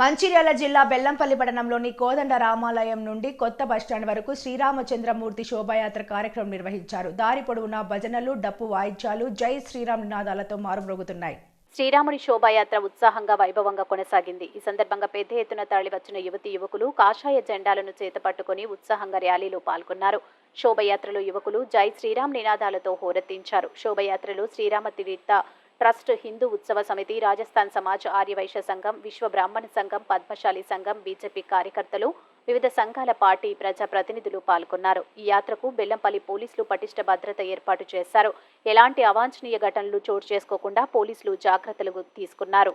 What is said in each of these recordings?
మంచిర్యాల జిల్లా బెల్లంపల్లి పట్టణంలోని కోదండ రామాలయం నుండి కొత్త బస్టాండ్ వరకు శ్రీరామచంద్రమూర్తి శోభాయాత్ర కార్యక్రమం నిర్వహించారు. దారి పొడవునా భజనలు, డప్పు వాయిద్యాలు, జై శ్రీరామ్ నినాదాలతో మారుమ్రోగుతున్నాయి. శ్రీరాముడి శోభాయాత్ర ఉత్సాహంగా వైభవంగా కొనసాగింది. ఈ సందర్భంగా పెద్ద ఎత్తున తరలివచ్చిన యువతీ యువకులు కాషాయ జెండాలను చేతపట్టుకుని ఉత్సాహంగా ర్యాలీలో పాల్గొన్నారు. శోభయాత్రలో యువకులు జై శ్రీరామ్ నినాదాలతో హోరెత్తించారు. శోభయాత్రలో శ్రీరామ తీర్థ ట్రస్ట్, హిందూ ఉత్సవ సమితి, రాజస్థాన్ సమాజ్, ఆర్యవైశ్య సంఘం, విశ్వ బ్రాహ్మణ సంఘం, పద్మశాలి సంఘం, బీజేపీ కార్యకర్తలు, వివిధ సంఘాల పార్టీ ప్రజా ప్రతినిధులు పాల్గొన్నారు. ఈ యాత్రకు బెల్లంపల్లి పోలీసులు పటిష్ట భద్రత ఏర్పాటు చేశారు. ఎలాంటి అవాంఛనీయ ఘటనలు చోటు చేసుకోకుండా పోలీసులు జాగ్రత్తలు తీసుకున్నారు.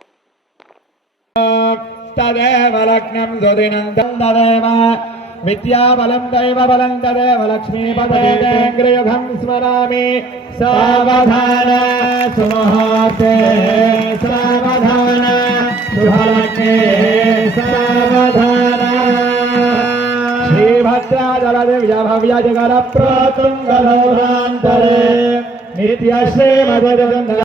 విద్యాబలం దైవబలం తదేవ లక్ష్మీపదేంద్రియఘం స్మరామి. సావధాన సుముహూర్తే సావధాన శుభలగ్నే సావధాన. శ్రీభద్రాజలదివ్య భవ్య జగర ప్రోతుంగలోరాంతరే నిత్యశ్రీమదజంగ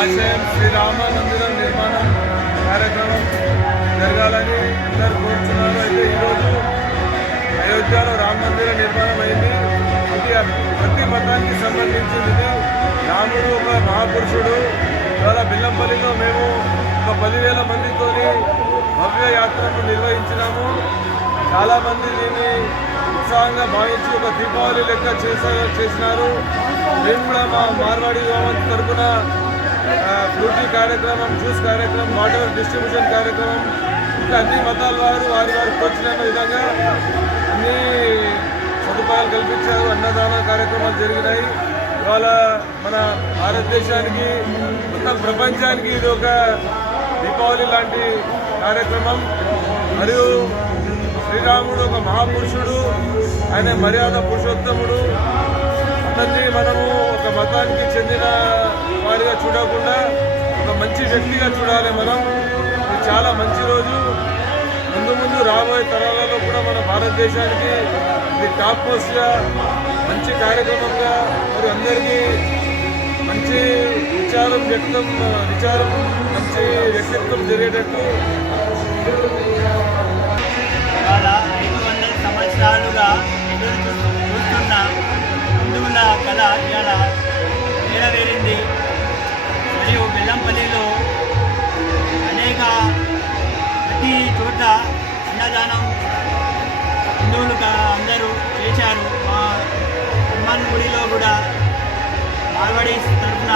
ఆశయం శ్రీరామ మందిరం నిర్మాణం కార్యక్రమం జరగాలని అందరూ కోరుతున్నారు. అయితే ఈరోజు అయోధ్యలో రామ మందిర నిర్మాణం అయింది. ఇది ప్రతి మతానికి సంబంధించింది. రాముడు ఒక మహాపురుషుడు. ఇవాళ బెల్లంపల్లిలో మేము ఒక 10,000 మందితో భవ్య యాత్రను నిర్వహించినాము. చాలామంది దీన్ని ఉత్సాహంగా భావించి ఒక దీపావళి లెక్క చేసినారు. మేము కూడా మా మార్వాడి యువత తరఫున ఫ్రూటీ కార్యక్రమం, జ్యూస్ కార్యక్రమం, వాటర్ డిస్ట్రిబ్యూషన్ కార్యక్రమం, ఇంకా అన్ని మతాల వారు వారికి తోచిన విధంగా అన్ని సదుపాయాలు కల్పించారు. అన్నదాన కార్యక్రమాలు జరిగినాయి. ఇవాళ మన భారతదేశానికి, మొత్తం ప్రపంచానికి ఇది ఒక దీపావళి లాంటి కార్యక్రమం. మరియు శ్రీరాముడు ఒక మహాపురుషుడు, ఆయన మర్యాద పురుషోత్తముడు. అతన్ని మనము ఒక మతానికి చెందిన వారిగా చూడకుండా ఒక మంచి వ్యక్తిగా చూడాలి. మనం ఇది చాలా మంచి రోజు. ముందు రాబోయే తరాలలో కూడా మన భారతదేశానికి ఇది టాప్ పోస్ట్గా మంచి కార్యక్రమంగా మరి అందరికీ మంచి విచారం మంచి వ్యక్తిత్వం జరిగేటట్టు. చాలా 500 సంవత్సరాలుగా ఎదురు చూస్తున్న హిందువుల కళ ఇవాళ నెరవేరింది. మరియు బెల్లంపల్లిలో అనేక ప్రతి చోట అన్నదానం హిందువులు అందరూ చేశారు. మా హనుమాన్ గుడిలో కూడా మార్వాడి తరఫున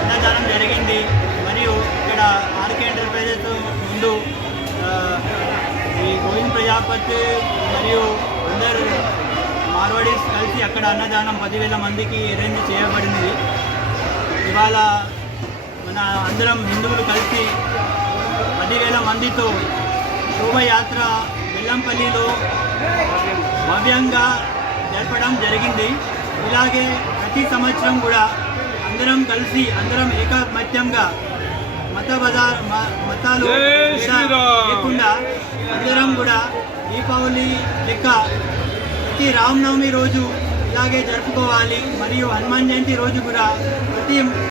అన్నదానం జరిగింది. మరియు ఇక్కడ ఆర్కే ఎంటర్ప్రైజెస్ బాపత్ మరియు అందరు మార్వాడీస్ కలిసి అక్కడ అన్నదానం 10,000 మందికి అరేంజ్ చేయబడింది. ఇవాళ మన అందరం హిందువులు కలిసి 10,000 మందితో శోభయాత్ర బెల్లంపల్లిలో భవ్యంగా జరపడం జరిగింది. ఇలాగే ప్రతి సంవత్సరం కూడా అందరం కలిసి అందరం ఏకమత్యంగా మతాలు లేకుండా అందరం కూడా దీపావళి లెక్క ప్రతి రామనవమి రోజు ఇలాగే జరుపుకోవాలి. మరియు హనుమాన్ జయంతి రోజు కూడా ప్రతి